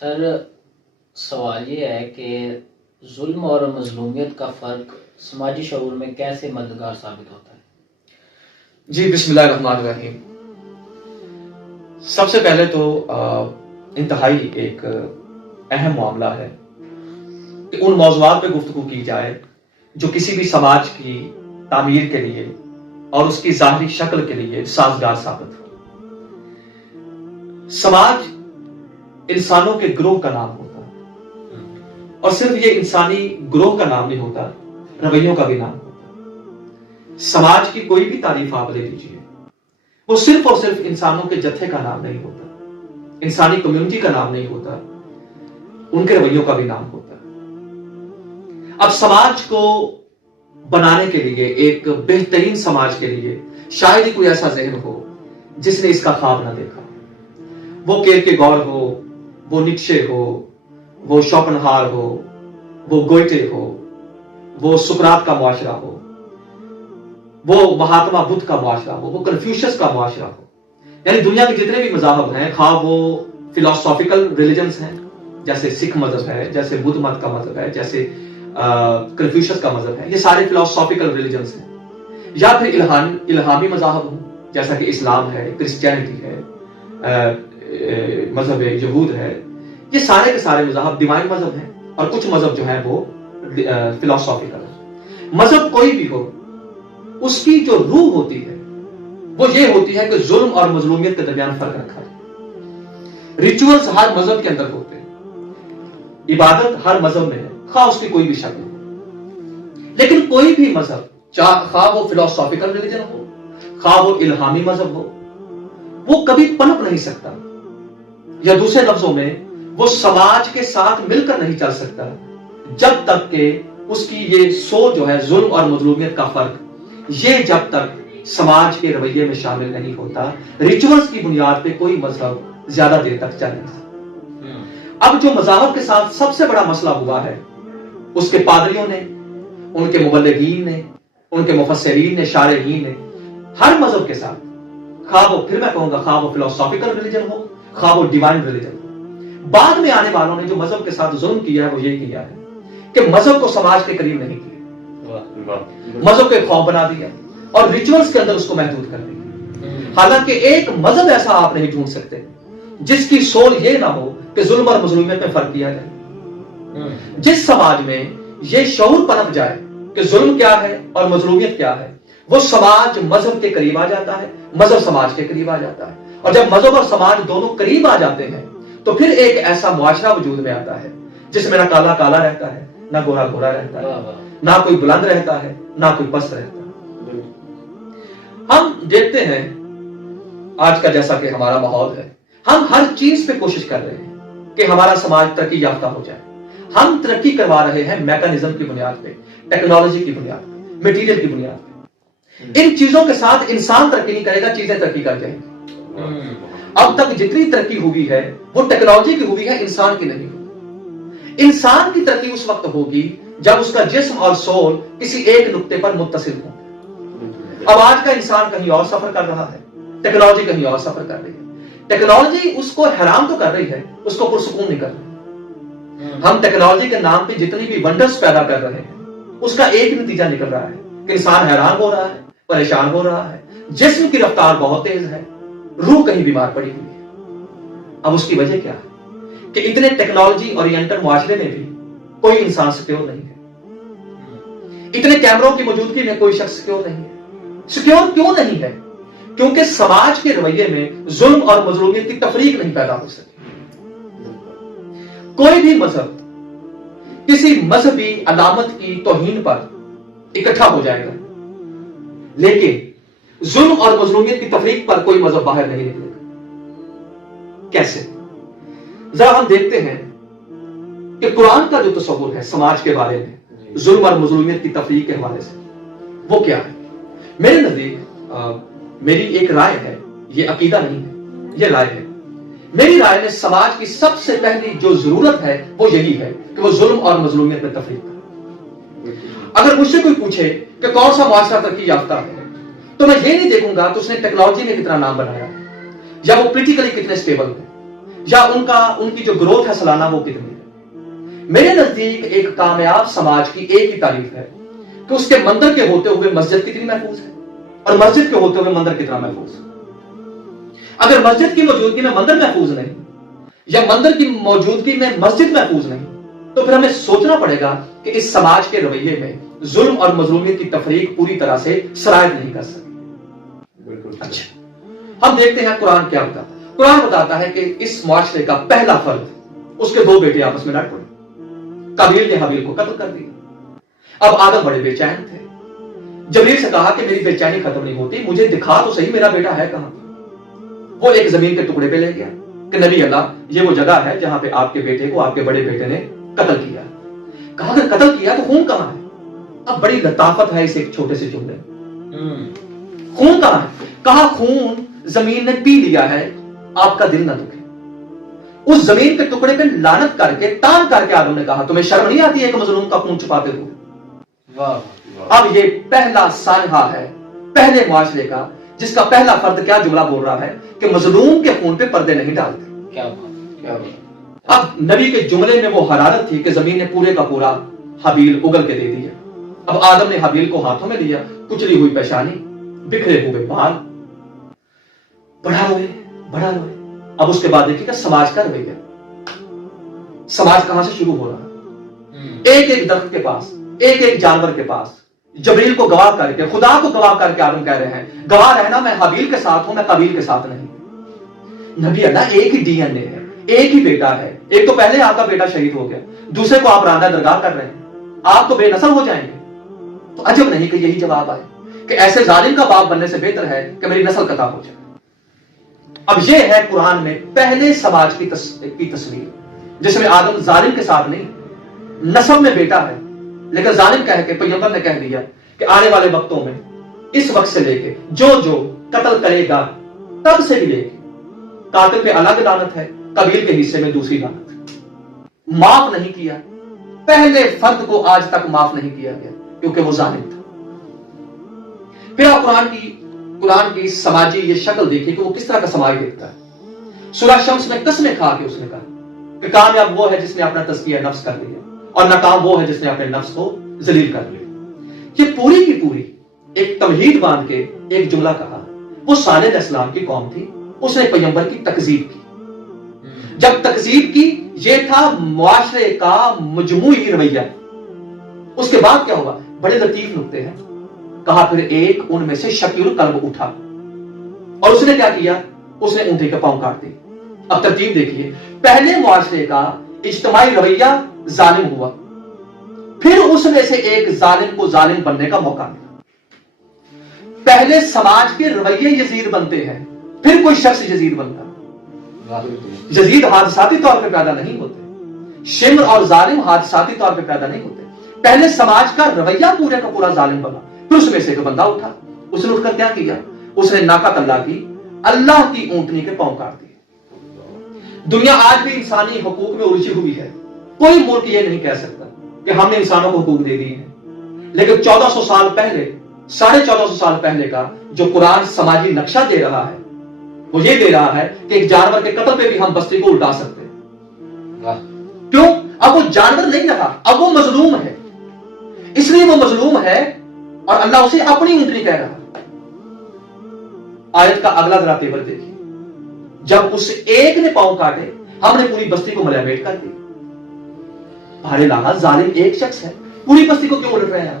سر، سوال یہ ہے کہ ظلم اور مظلومیت کا فرق سماجی شعور میں کیسے مددگار ثابت ہوتا ہے؟ جی، بسم اللہ الرحمن الرحیم۔ سب سے پہلے تو انتہائی ایک اہم معاملہ ہے کہ ان موضوعات پہ گفتگو کی جائے جو کسی بھی سماج کی تعمیر کے لیے اور اس کی ظاہری شکل کے لیے سازگار ثابت ہو۔ سماج انسانوں کے گروہ کا نام ہوتا ہے، اور صرف یہ انسانی گروہ کا نام نہیں ہوتا، رویوں کا بھی نام ہوتا۔ سماج کی کوئی بھی تعریف آپ لے لیجیے، وہ صرف اور صرف انسانوں کے جتھے کا نام نہیں ہوتا، انسانی کمیونٹی کا نام نہیں ہوتا، ان کے رویوں کا بھی نام ہوتا ہے۔ اب سماج کو بنانے کے لیے، ایک بہترین سماج کے لیے شاید ہی کوئی ایسا ذہن ہو جس نے اس کا خواب نہ دیکھا۔ وہ کیرکیگور ہو، وہ نیٹشے ہو، وہ شوپنہار ہو، وہ گوئٹے ہو، وہ سقراط کا معاشرہ ہو، وہ مہاتما بدھ کا معاشرہ ہو، وہ کنفیوشس کا معاشرہ ہو، یعنی دنیا کے جتنے بھی مذاہب ہیں، خواہ وہ فلاسافیکل ریلیجنز ہیں جیسے سکھ مذہب ہے، جیسے بدھ مت کا مذہب ہے، جیسے کنفیوشس کا مذہب ہے، یہ سارے فلاسافیکل ریلیجنز ہیں، یا پھر الہامی مذاہب ہوں جیسا کہ اسلام ہے، کرسچینٹی ہے، مذہب یہود ہے، یہ سارے کے سارے مذاہب ڈیوائن مذہب ہیں، اور کچھ مذہب جو ہیں وہ فلاسافیکل ہیں۔ مذہب کوئی بھی ہو، اس کی جو روح ہوتی ہے وہ یہ ہوتی ہے کہ ظلم اور مظلومیت کے درمیان فرق رکھا ہے۔ ریچولز ہر مذہب کے اندر ہوتے ہیں، عبادت ہر مذہب میں ہے، خواہ اس کی کوئی بھی شکل ہو، لیکن کوئی بھی مذہب، خواہ وہ فلاسافیکل ریلیجن ہو، خواہ وہ الہامی مذہب ہو، وہ کبھی پنپ نہیں سکتا، یا دوسرے لفظوں میں وہ سماج کے ساتھ مل کر نہیں چل سکتا جب تک کہ اس کی یہ سوچ جو ہے ظلم اور مظلومیت کا فرق، یہ جب تک سماج کے رویے میں شامل نہیں ہوتا۔ ریچولز کی بنیاد پہ کوئی مذہب زیادہ دیر تک چل نہیں سکتا۔ اب جو مذاہب کے ساتھ سب سے بڑا مسئلہ ہوا ہے، اس کے پادریوں نے، ان کے مبلغین نے، ان کے مفسرین نے، شارحین نے، ہر مذہب کے ساتھ، خواہ وہ، پھر میں کہوں گا، خواہ وہ فلاسافیکل ریلیجن ہو، خواہ وہ ڈیوائن ریلیجن ہو، بعد میں آنے والوں نے جو مذہب کے ساتھ ظلم کیا ہے وہ یہ کیا ہے کہ مذہب کو سماج کے قریب نہیں کیا، مذہب کو ایک خوف بنا دیا اور ریچولز کے اندر اس کو محدود کر دیا۔ حالانکہ ایک مذہب ایسا آپ نہیں ڈھونڈ سکتے جس کی سول یہ نہ ہو کہ ظلم اور مظلومیت میں فرق کیا جائے۔ جس سماج میں یہ شعور پنپ جائے کہ ظلم کیا ہے اور مظلومیت کیا ہے، وہ سماج مذہب کے قریب آ جاتا ہے، مذہب سماج کے قریب آ جاتا ہے، اور جب مذہب اور سماج دونوں قریب آ جاتے ہیں تو پھر ایک ایسا معاشرہ وجود میں آتا ہے جس میں نہ کالا کالا رہتا ہے، نہ گورا گورا رہتا ہے، نہ کوئی بلند رہتا ہے، نہ کوئی پست رہتا ہے۔ ہم دیکھتے ہیں آج کا جیسا کہ ہمارا ماحول ہے، ہم ہر چیز پہ کوشش کر رہے ہیں کہ ہمارا سماج ترقی یافتہ ہو جائے۔ ہم ترقی کروا رہے ہیں میکانزم کی بنیاد پہ، ٹیکنالوجی کی بنیاد پہ، میٹیریل کی بنیاد پہ۔ ان چیزوں کے ساتھ انسان ترقی نہیں کرے گا، چیزیں ترقی کر جائیں گی۔ اب تک جتنی ترقی ہوئی ہے وہ ٹیکنالوجی کی ہوئی ہے، انسان کی نہیں ہوئی۔ انسان کی ترقی اس وقت ہوگی جب اس کا جسم اور سول کسی ایک نقطے پر متصل ہو۔ اب آج کا انسان کہیں اور سفر کر رہا ہے، ٹیکنالوجی کہیں اور سفر کر رہی ہے۔ ٹیکنالوجی اس کو حیران تو کر رہی ہے، اس کو پرسکون نہیں کر رہی۔ ہم ٹیکنالوجی کے نام پہ جتنی بھی ونڈرز پیدا کر رہے ہیں، اس کا ایک نتیجہ نکل رہا ہے کہ انسان حیران ہو رہا ہے، پریشان ہو رہا ہے، جسم کی رفتار بہت تیز ہے، روح کہیں بیمار پڑی ہوئی ہے۔ اب اس کی وجہ کیا ہے کہ اتنے ٹیکنالوجی اورینٹڈ معاشرے میں بھی کوئی انسان سیکیور نہیں ہے۔ اتنے کیمروں کی موجودگی میں کوئی شخص سیکیور نہیں ہے۔ سیکیور کیوں نہیں ہے؟ کیونکہ سماج کے رویے میں ظلم اور مظلومیت کی تفریق نہیں پیدا ہو سکی۔ کوئی بھی مذہب کسی مذہبی علامت کی توہین پر اکٹھا ہو جائے گا، لیکن ظلم اور مظلومیت کی تفریق پر کوئی مذہب باہر نہیں نکلے گا۔ کیسے؟ ذرا ہم دیکھتے ہیں کہ قرآن کا جو تصور ہے سماج کے بارے میں ظلم اور مظلومیت کی تفریق کے حوالے سے، وہ کیا ہے؟ میرے نزدیک، میری ایک رائے ہے، یہ عقیدہ نہیں ہے، یہ رائے ہے، میری رائے میں سماج کی سب سے پہلی جو ضرورت ہے وہ یہی ہے کہ وہ ظلم اور مظلومیت میں تفریق کرے۔ اگر مجھ سے کوئی پوچھے کہ کون سا معاشرہ ترقی یافتہ ہے، تو میں یہ نہیں دیکھوں گا کہ اس نے ٹیکنالوجی میں کتنا نام بنایا ہے، یا وہ پولیٹیکلی کتنے سٹیبل ہے، یا ان کی جو گروتھ ہے سالانہ وہ کتنی ہے. میرے نزدیک ایک کامیاب سماج کی ایک ہی تعریف ہے کہ اس کے مندر کے ہوتے ہوئے مسجد کتنی محفوظ ہے اور مسجد کے ہوتے ہوئے مندر کتنا محفوظ ہے. اگر مسجد کی موجودگی میں مندر محفوظ نہیں یا مندر کی موجودگی میں مسجد محفوظ نہیں تو پھر ہمیں سوچنا پڑے گا کہ اس سماج کے رویے میں ظلم اور مظلومیت کی تفریق پوری طرح سے سرایت نہیں کر سکے. اچھا، ہم دیکھتے ہیں قرآن کیا بتاتا ہے. قرآن بتاتا ہے کہ اس معاشرے کا پہلا فرد، اس کے 2 بیٹے آپس میں لڑ پڑے. قابیل نے حابیل کو قتل کر دیا. اب آدم بڑے بے چین تھے. جبریل سے کہا کہ میری بے چینی ختم نہیں ہوتی، مجھے دکھا تو صحیح میرا بیٹا ہے کہاں. وہ ایک زمین کے ٹکڑے پہ لے گیا کہ نبی اللہ، یہ وہ جگہ ہے جہاں پہ آپ کے بیٹے کو آپ کے بڑے بیٹے نے قتل کیا. کہا اگر قتل کیا تو خون کہاں ہے؟ اب بڑی لطافت ہے اس ایک چھوٹے سے جملے میں. خون کہاں ہے؟ کہا خون زمین نے پی لیا ہے، آپ کا دل نہ دکھے. اس زمین کے ٹکڑے پہ لعنت کر کے تان کر کے آدم نے کہا تمہیں شرم نہیں آتی ہے کہ مظلوم کا خون چھپاتے ہو؟ اب یہ پہلا سانحہ ہے پہلے معاشرے کا جس کا پہلا فرد کیا جملہ بول رہا ہے کہ مظلوم کے خون پہ پردے نہیں ڈالتے. کیا اب نبی کے جملے میں وہ حرارت تھی کہ زمین نے پورے کا پورا حابیل اگل کے دے دیا. اب آدم نے حابیل کو ہاتھوں میں لیا، کچلی ہوئی پیشانی، بکھرے ہوئے بال، بڑا روئے. اب اس کے بعد دیکھیے کہ سماج کا رویہ، سماج کہاں سے شروع ہو رہا ہے؟ ایک ایک درخت کے پاس، ایک ایک جانور کے پاس جبریل کو گواہ کر کے، خدا کو گواہ کر کے آدم کہہ رہے ہیں گواہ رہنا میں حابیل کے ساتھ ہوں، میں قابیل کے ساتھ نہیں. نبی اللہ، ایک ہی ڈی این اے ہے، ایک ہی بیٹا ہے. ایک تو پہلے آپ کا بیٹا شہید ہو گیا، دوسرے کو آپ راندہ درگاہ کر رہے ہیں، آپ تو بے نسل ہو جائیں گے. تو عجب نہیں کہ یہی جواب آئے کہ ایسے ظالم کا باپ بننے سے بہتر ہے کہ میری نسل قطع ہو جائے. اب یہ ہے قرآن میں پہلے سماج کی تصویر جس میں آدم ظالم کے ساتھ نہیں، نسب میں بیٹا ہے لیکن ظالم کہہ کے پیغمبر نے کہہ دیا کہ آنے والے وقتوں میں اس وقت سے لے کے جو قتل کرے گا تب سے بھی لے کے قاتل پہ الگ لعنت ہے، قبیل کے حصے میں دوسری لعنت ہے. معاف نہیں کیا پہلے فرد کو، آج تک معاف نہیں کیا گیا کیونکہ وہ ظالم تھا. پھر آپ قرآن کی سماجی یہ شکل دیکھیے کہ وہ کس طرح کا سماج دیکھتا ہے. سورہ شمس میں قسمیں کھا کے اس نے کہا کہ کامیاب وہ ہے جس نے اپنا تزکیہ نفس کر لیا اور ناکام وہ ہے جس نے اپنے نفس کو ذلیل کر لیا. یہ پوری کی پوری ایک تمہید باندھ کے ایک جملہ کہا. وہ صالح علیہ السلام کی قوم تھی، اس نے پیغمبر کی تکذیب کی. جب تکذیب کی، یہ تھا معاشرے کا مجموعی رویہ. اس کے بعد کیا ہوا؟ بڑے لطیف نکتے ہیں. کہا پھر ایک ان میں سے شقی القلب اٹھا اور اس نے کیا کیا؟ اس نے اونٹے کے پاؤں کاٹ دی. اب ترتیب دیکھیے، پہلے معاشرے کا اجتماعی رویہ ظالم ہوا، پھر اس میں سے ایک ظالم کو ظالم بننے کا موقع ملا. پہلے سماج کے رویے یزید بنتے ہیں، پھر کوئی شخص یزید بنتا. یزید حادثاتی طور پہ پیدا نہیں ہوتے، شمر اور ظالم حادثاتی طور پہ پیدا نہیں ہوتے. پہلے سماج کا رویہ پورے کا پورا ظالم بنا، پھر اس میں سے ایک بندہ اٹھا. اس نے اٹھ کر کیا کیا؟ اس نے ناقۃ اللہ کی، اللہ کی اونٹنی کے پاؤں کاٹ دیے. دنیا آج بھی انسانی حقوق میں الجھی ہوئی ہے. کوئی ملک یہ نہیں کہہ سکتا کہ ہم نے انسانوں کو حقوق دے دی ہیں، لیکن 1400 سال پہلے، 1450 سال پہلے کا جو قرآن سماجی نقشہ دے رہا ہے وہ یہ دے رہا ہے کہ ایک جانور کے قتل پہ بھی ہم بستی کو الٹا سکتے ہیں. کیوں؟ اب وہ جانور نہیں رہا، اب وہ مظلوم ہے. اس لیے وہ مظلوم ہے اور اللہ اسے اپنی اونٹنی کہہ رہا. آیت کا اگلا ذرا تیور دیکھیے. جب اس ایک نے پاؤں کاٹے، ہم نے پوری بستی کو ملیمیٹ کر دی. بھارے لاغا، ظالم ایک شخص ہے، پوری بستی کو کیوں الٹ رہے ہیں؟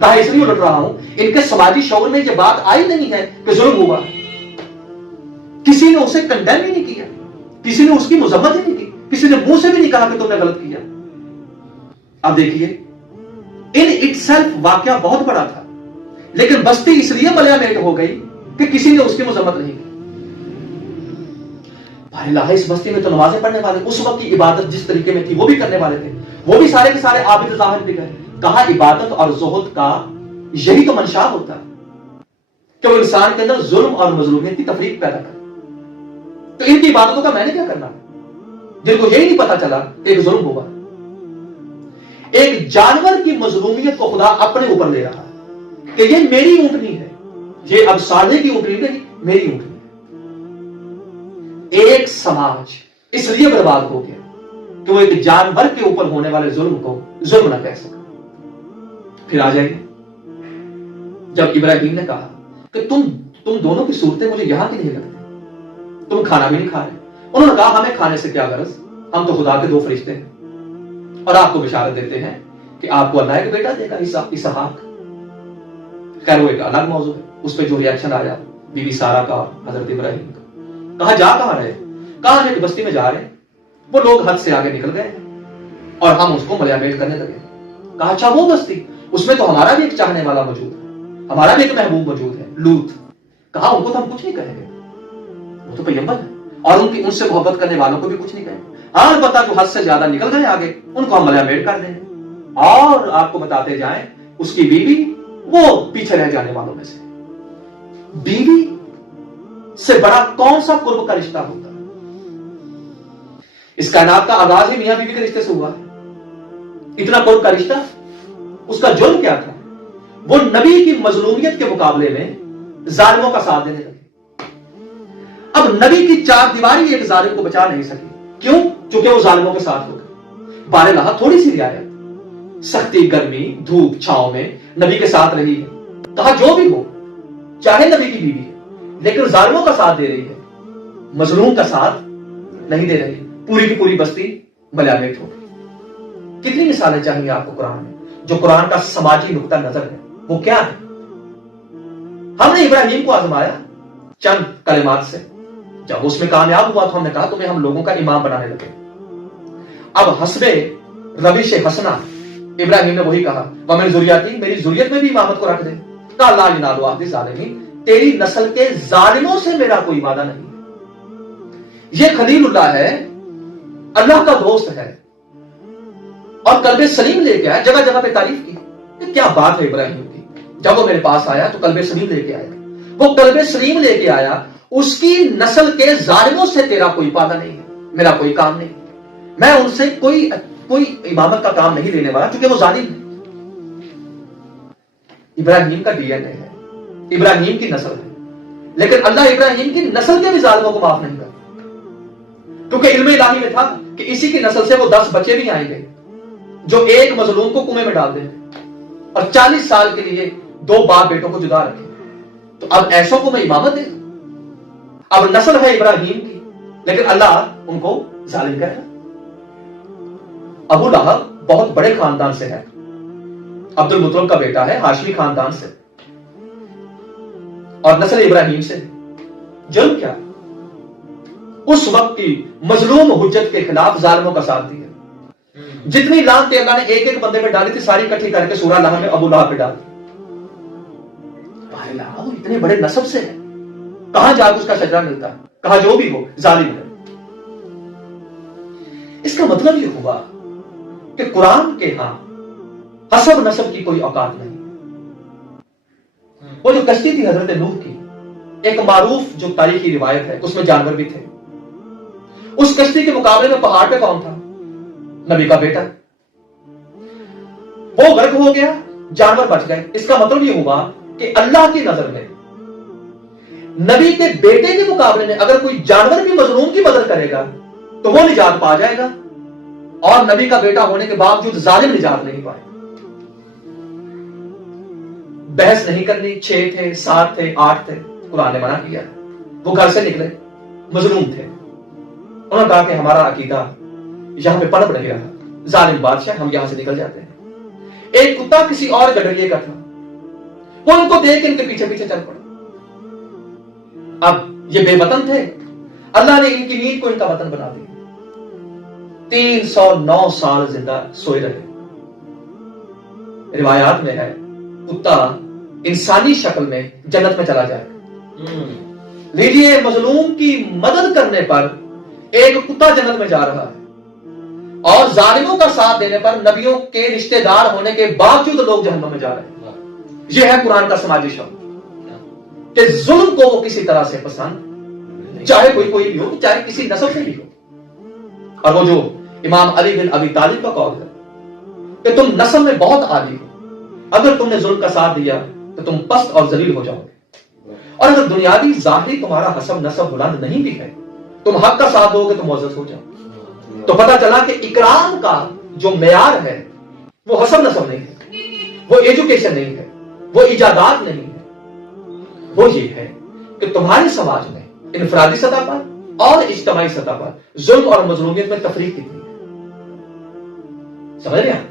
کہا اس لیے الٹ رہا ہوں، ان کے سماجی شعور میں یہ بات آئی نہیں ہے کہ ظلم ہوا. کسی نے اسے کنڈیم ہی نہیں کیا، کسی نے اس کی مذمت ہی نہیں کی، کسی نے منہ سے بھی نہیں کہا کہ تم نے غلط کیا. اب دیکھیے، ان اٹ سیلف واقعہ بہت بڑا تھا، لیکن بستی اس لیے ملیمیٹ ہو گئی کہ کسی نے اس کی مذمت نہیں کی. بھائی لاہا، اس بستی میں تو نمازیں پڑھنے والے، اس وقت کی عبادت جس طریقے میں تھی وہ بھی کرنے والے تھے، وہ بھی سارے کے سارے عابد ظاہر بھی گئے. کہا عبادت اور زہد کا یہی تو منشا ہوتا ہے کہ وہ انسان کے اندر ظلم اور مظلومیت کی تفریق پیدا کرے. تو ان کی عبادتوں کا میں نے کیا کرنا، جن کو یہی نہیں پتا چلا کہ ایک ظلم ہوا. ایک جانور کی مظلومیت کو خدا اپنے اوپر لے رہا ہے کہ یہ میری اونٹنی ہے، یہ اب ساڑھے کی اونٹنی نہیں، میری اونٹنی ہے. ایک سماج اس لیے برباد ہو گیا کہ وہ ایک جانور کے اوپر ہونے والے ظلم کو ظلم نہ کہہ سکا۔ پھر آ جائیے، جب ابراہیم نے کہا کہ تم دونوں کی صورتیں مجھے یہاں کی نہیں لگتی، تم کھانا بھی نہیں کھا رہے، انہوں نے کہا ہمیں کھانے سے کیا غرض، ہم تو خدا کے دو فرشتے ہیں اور آپ کو بشارت دیتے ہیں کہ آپ کو اللہ ایک بیٹا دے گا، اسحاق۔ خیر وہ ایک الگ موضوع ہے، اس پہ جو ریاکشن آیا بی بی سارا کا اور حضرت ابراہیم کا۔ کہا جا کہاں رہے؟ کہا ہم ایک بستی میں جا رہے ہیں، وہ لوگ حد سے آگے نکل گئے اور ہم اس کو ملیا میٹ کرنے لگے۔ کہا اچھا وہ بستی، اس میں تو ہمارا بھی ایک چاہنے والا موجود ہے، ہمارا بھی ایک محبوب موجود ہے، لوط۔ کہا ان کو تو ہم کچھ نہیں کہیں گے، وہ تو پیغمبر ہے، اور ان سے محبت کرنے والوں کو بھی کچھ نہیں کہیں گے، ہاں البتہ جو حد سے زیادہ نکل گئے آگے ان کو ہم ملیا میٹ کر دیں گے، اور آپ کو بتاتے جائیں اس کی بیوی وہ پیچھے رہ جانے والوں میں سے۔ بیوی سے بڑا کون سا قرب کا رشتہ ہوتا ہے؟ اس کائنات کا آغاز ہی میاں بیوی کے رشتے سے ہوا ہے۔ اتنا قرب کا رشتہ، اس کا جرم کیا تھا؟ وہ نبی کی مظلومیت کے مقابلے میں ظالموں کا ساتھ دینے لگے۔ اب نبی کی چار دیواری ایک ظالم کو بچا نہیں سکی، کیوں؟ چونکہ وہ ظالموں کے ساتھ ہو گئے۔ بارے لہا تھوڑی سی رعایت، سختی گرمی دھوپ چھاؤں میں نبی کے ساتھ رہی ہے۔ کہا جو بھی ہو، چاہے نبی کی بیوی ہے لیکن ظالموں کا ساتھ دے رہی ہے، مظلوم کا ساتھ نہیں دے رہی، پوری کی پوری بستی ملیا میٹ ہو گئی۔ کتنی مثالیں چاہیے آپ کو قرآن میں؟ جو قرآن کا سماجی نقطہ نظر ہے وہ کیا ہے؟ ہم نے ابراہیم کو آزمایا چند کلمات سے، جب اس میں کامیاب ہوا تو ہم نے کہا تمہیں ہم لوگوں کا امام بنانے لگے۔ اب حسب روش حسنہ ابراہیم نے وہی کہا وَمِن ذُرِّيَّتِي، میری ذریت میں بھی امامت کو رکھ دے۔ کہا لا ينال عہد الظالمین، تیری نسل کے ظالموں سے میرا کوئی وعدہ نہیں ہے۔ یہ خلیل اللہ ہے، اللہ کا دوست ہے، اور قلب سلیم لے کے آیا، جگہ جگہ پہ تعریف کی کہ کیا بات ہے ابراہیم کی۔ جب وہ میرے پاس آیا تو قلب سلیم لے کے آیا، وہ قلب سلیم لے کے آیا، اس کی نسل کے ظالموں سے تیرا کوئی وعدہ نہیں ہے، میرا کوئی کام نہیں، میں ان سے کوئی امامت کا کام نہیں لینے والا کیونکہ وہ ظالم ہے۔ ابراہیم کا ڈی این اے ہے، ابراہیم کی نسل ہے، لیکن اللہ ابراہیم کی نسل کے بھی ظالموں کو معاف نہیں کرتا، کیونکہ علم الہی میں تھا کہ اسی کی نسل سے وہ 10 بچے بھی آئیں گے جو ایک مظلوم کو کنویں میں ڈال دیں اور 40 سال کے لیے 2 باپ بیٹوں کو جدا رکھے۔ تو اب ایسوں کو میں امامت دے، اب نسل ہے ابراہیم کی لیکن اللہ ان کو ظالم کہہ رہا۔ ابو لہب بہت بڑے خاندان سے ہے، عبد المطلب کا بیٹا ہے، ہاشمی خاندان سے، اور نسل ابراہیم سے۔ جرم کیا؟ اس وقت کی مظلوم حجت کے خلاف ظالموں کا ساتھ دیا۔ جتنی لعنتیں اللہ نے ایک ایک بندے پہ ڈالی تھی ساری اکٹھی کر کے سورہ لہب میں ابو لہب پہ ڈال دی۔ وہ اتنے بڑے نسب سے ہے، کہاں جا کے اس کا شجرہ ملتا ہے؟ کہا جو بھی ہو ظالم ہے۔ اس کا مطلب یہ ہوا کہ قرآن کے ہاں حسب نسب کی کوئی اوقات نہیں۔ وہ جو کشتی تھی حضرت نوح کی، ایک معروف جو تاریخی روایت ہے، اس میں جانور بھی تھے۔ اس کشتی کے مقابلے میں پہاڑ پہ کون تھا؟ نبی کا بیٹا۔ وہ غرق ہو گیا، جانور بچ گئے۔ اس کا مطلب یہ ہوا کہ اللہ کی نظر میں نبی کے بیٹے کے مقابلے میں اگر کوئی جانور بھی مظلوم کی مدد کرے گا تو وہ نجات پا جائے گا، اور نبی کا بیٹا ہونے کے باوجود ظالم نجات نہیں پائے۔ بحث نہیں کرنی، 6 تھے 7 تھے 8 تھے، قرآن نے منع کیا۔ وہ گھر سے نکلے، مظلوم تھے، انہوں نے کہا کہ ہمارا عقیدہ یہاں پہ پنپ نہیں رہا، ظالم بادشاہ، ہم یہاں سے نکل جاتے ہیں۔ ایک کتا کسی اور گڈریے کا تھا، وہ ان کو دیکھ کے ان کے پیچھے پیچھے چل پڑا۔ اب یہ بے وطن تھے، اللہ نے ان کی نیند کو ان کا وطن بنا دیا۔ 309 سال زندہ سوئے رہے۔ روایات میں ہے کتا انسانی شکل میں جنت میں چلا جائے۔ لیجیے، مظلوم کی مدد کرنے پر ایک کتا جنت میں جا رہا ہے، اور ظالموں کا ساتھ دینے پر نبیوں کے رشتہ دار ہونے کے باوجود لوگ جہنم میں جا رہے ہیں۔ یہ ہے قرآن کا سماجی شعور کہ ظلم کو وہ کسی طرح سے پسند، چاہے کوئی بھی ہو، چاہے کسی نسل سے بھی ہو۔ اور وہ جو امام علی بن ابی طالب کا قول ہے کہ تم نسل میں بہت عالی ہو، اگر تم نے ظلم کا ساتھ دیا تو تم پست اور ذلیل ہو جاؤ گے، اور اگر دنیاوی ظاہری تمہارا حسب نسب بلند نہیں بھی ہے تم حق کا ساتھ دو گے تو معزز ہو جاؤ. تو پتہ چلا کہ اکرام کا جو معیار ہے وہ حسب نسب نہیں ہے, وہ ایجوکیشن نہیں ہے, وہ ایجادات نہیں ہے, وہ یہ ہے کہ تمہارے سماج میں انفرادی سطح پر اور اجتماعی سطح پر ظلم اور مظلومیت میں تفریق کتنی ہے. سمجھ رہے ہیں؟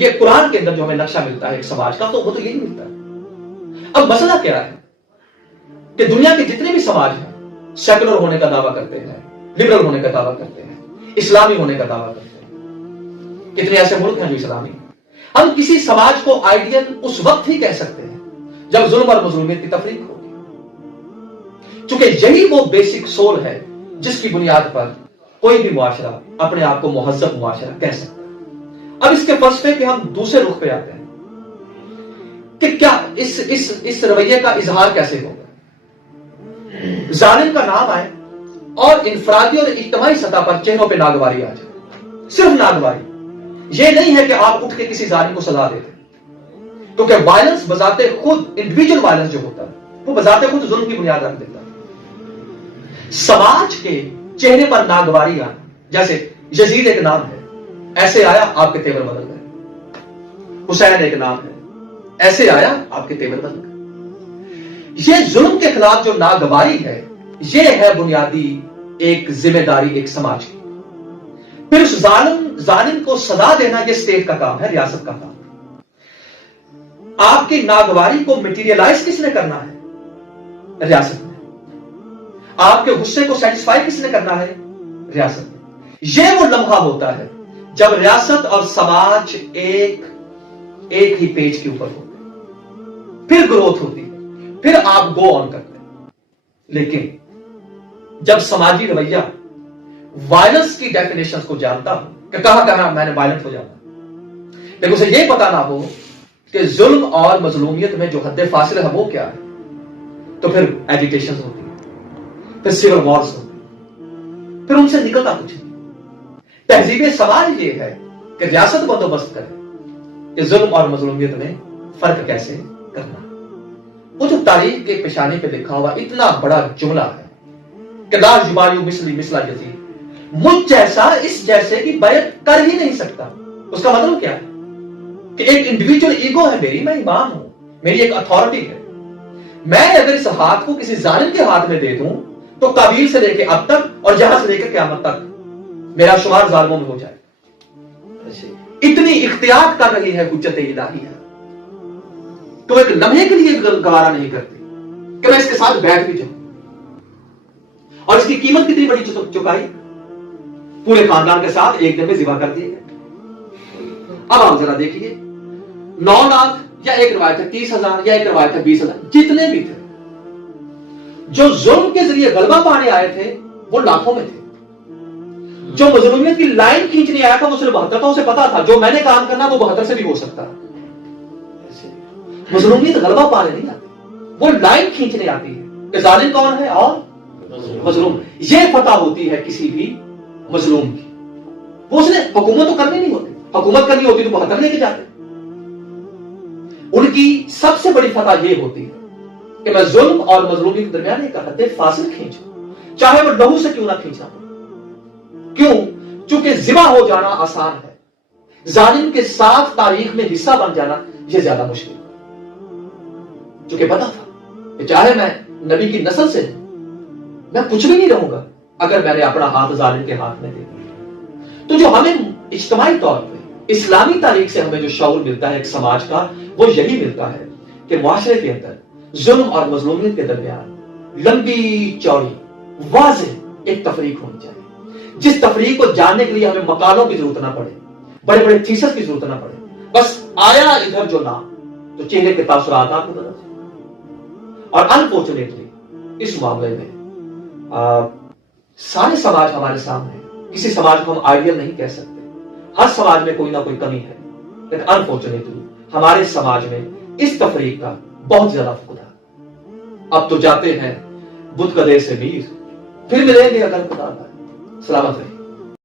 یہ قرآن کے اندر جو ہمیں نقشہ ملتا ہے ایک سماج کا, تو وہ تو یہی ملتا ہے. اب مسئلہ کیا ہے کہ دنیا کے جتنے بھی سماج ہیں سیکولر ہونے کا دعویٰ کرتے ہیں, لبرل ہونے کا دعویٰ کرتے ہیں, اسلامی ہونے کا دعویٰ کرتے ہیں. کتنے ایسے ملک ہیں جو اسلامی ہیں. ہم کسی سماج کو آئیڈیل اس وقت ہی کہہ سکتے ہیں جب ظلم اور مظلومیت کی تفریق ہوگی, چونکہ یہی وہ بیسک سول ہے جس کی بنیاد پر کوئی بھی معاشرہ اپنے آپ کو مہذب معاشرہ کہہ سکتا ہے. اب اس کے فلسفے کے ہم دوسرے رخ پہ آتے ہیں کہ کیا اس رویے کا اظہار کیسے ہوگا. ظالم کا نام آئے اور انفرادی اور اجتماعی سطح پر چہروں پہ ناگواری آ جائے, صرف ناگواری. یہ نہیں ہے کہ آپ اٹھ کے کسی ظالم کو سزا دیتے, کیونکہ وائلنس بذات خود, انڈیویجول وائلنس جو ہوتا ہے وہ بذات خود ظلم کی بنیاد رکھ دیتا ہے. سماج کے چہرے پر ناگواری آنا, جیسے یزید ایک نام ہے, ایسے آیا آپ کے تیور بدل گئے. حسین ایک نام ہے, ایسے آیا آپ کے تیور بدل گئے. یہ ظلم کے خلاف جو ناگواری ہے یہ ہے بنیادی ایک ذمہ داری ایک سماج کی. پھر اس ظالم کو سزا دینا یہ اسٹیٹ کا کام ہے, ریاست کا کام. آپ کی ناگواری کو مٹیریلائز کس نے کرنا ہے؟ ریاست نے. آپ کے غصے کو سیٹسفائی کس نے کرنا ہے؟ ریاست نے. یہ وہ لمحہ ہوتا ہے جب ریاست اور سماج ایک ہی پیج کے اوپر ہوتے ہیں, پھر گروتھ ہوتی ہے, پھر آپ گو آن کرتے ہیں. لیکن جب سماجی رویہ وائلنس کی ڈیفینیشن کو جانتا ہو کہ کہاں میں نے وائلنٹ ہو جانا, لیکن اسے یہ پتا نہ ہو کہ ظلم اور مظلومیت میں جو حد فاصلہ ہے وہ کیا ہے, تو پھر ایجیٹیشن ہوتی ہے, پھر سول وارز ہوتی ہے, پھر ان سے نکلتا کچھ نہیں. تہذیب سوال یہ ہے کہ ریاست بندوبست کرے کہ ظلم اور مظلومیت میں فرق کیسے کرنا. وہ جو تاریخ کے پیشانے پہ لکھا ہوا اتنا بڑا جملہ ہے کہ لا یبایع مثلی مثل یزید, مجھ جیسا اس جیسے کی بیعت کر ہی نہیں سکتا. اس کا مطلب کیا ہے کہ ایک انڈیویجول ایگو ہے میری, میں امام ہوں, میری ایک اتھارٹی ہے. میں اگر اس ہاتھ کو کسی ظالم کے ہاتھ میں دے دوں تو قابیل سے لے کے اب تک اور جہاں سے لے کے قیامت تک میرا شمار ظالموں میں ہو جائے. اتنی اختیار کر رہی ہے حجت الہی ہے تو ایک لمحے کے لیے گوارا نہیں کرتی کہ میں اس کے ساتھ بیٹھ بھی جاؤں. اور اس کی قیمت کتنی بڑی چکائی, پورے خاندان کے ساتھ ایک دن میں ذبح کر دیے گئے. اب آپ ذرا دیکھیے, 9 لاکھ یا ایک روایت ہے 30,000 یا ایک روایت ہے 20,000, جتنے بھی تھے جو ظلم کے ذریعے غلبہ پانے آئے تھے وہ لاکھوں میں تھے. جو مظلومیت کی لائن کھینچنے آیا تھا وہ صرف 72 تھا. اسے پتا تھا جو میں نے کام کرنا وہ 72 سے بھی ہو سکتا ہے. مظلومیت غلبہ پانے نہیں آتی, وہ لائن کھینچنے آتی ہے کہ ظالم کون ہے اور مظلوم. یہ پتہ ہوتی ہے کسی بھی مظلوم کی. وہ اس نے حکومت تو کرنی نہیں ہوتی, حکومت کرنی ہوتی تو 72 لے کے جاتے. ان کی سب سے بڑی فتح یہ ہوتی ہے کہ میں ظلم اور مظلومی کے درمیان ایک حد فاصل کھینچوں, چاہے وہ لہو سے کیوں نہ کھینچنا پڑے. کیوں؟ چونکہ ذبح ہو جانا آسان ہے, ظالم کے ساتھ تاریخ میں حصہ بن جانا یہ زیادہ مشکل ہے. چونکہ پتا تھا کہ چاہے میں نبی کی نسل سے ہوں, میں کچھ بھی نہیں رہوں گا اگر میں نے اپنا ہاتھ ظالم کے ہاتھ میں دے دیا. تو جو ہمیں اجتماعی طور پہ اسلامی تاریخ سے ہمیں جو شعور ملتا ہے ایک سماج کا, وہ یہی ملتا ہے کہ معاشرے کے اندر ظلم اور مظلومیت کے درمیان لمبی چوڑی واضح ایک تفریق ہونی چاہیے, جس تفریق کو جاننے کے لیے ہمیں مقالوں کی ضرورت نہ پڑے, بڑے بڑے تھیسس کی ضرورت نہ پڑے. بس آیا ادھر جو نام تو چہرے کے تاثرات آپ کو بدل جائیں. اور انفارچونیٹلی اس معاملے میں سارے سماج ہمارے سامنے, کسی سماج کو ہم آئیڈیل نہیں کہہ سکتے, ہر سماج میں کوئی نہ کوئی کمی ہے, لیکن انفارچونیٹلی ہمارے سماج میں اس تفریق کا بہت زیادہ فقدان. اب تو جاتے ہیں بدھ گدے سے میر, پھر ملیں گے اگر خدا. سلامت رہے.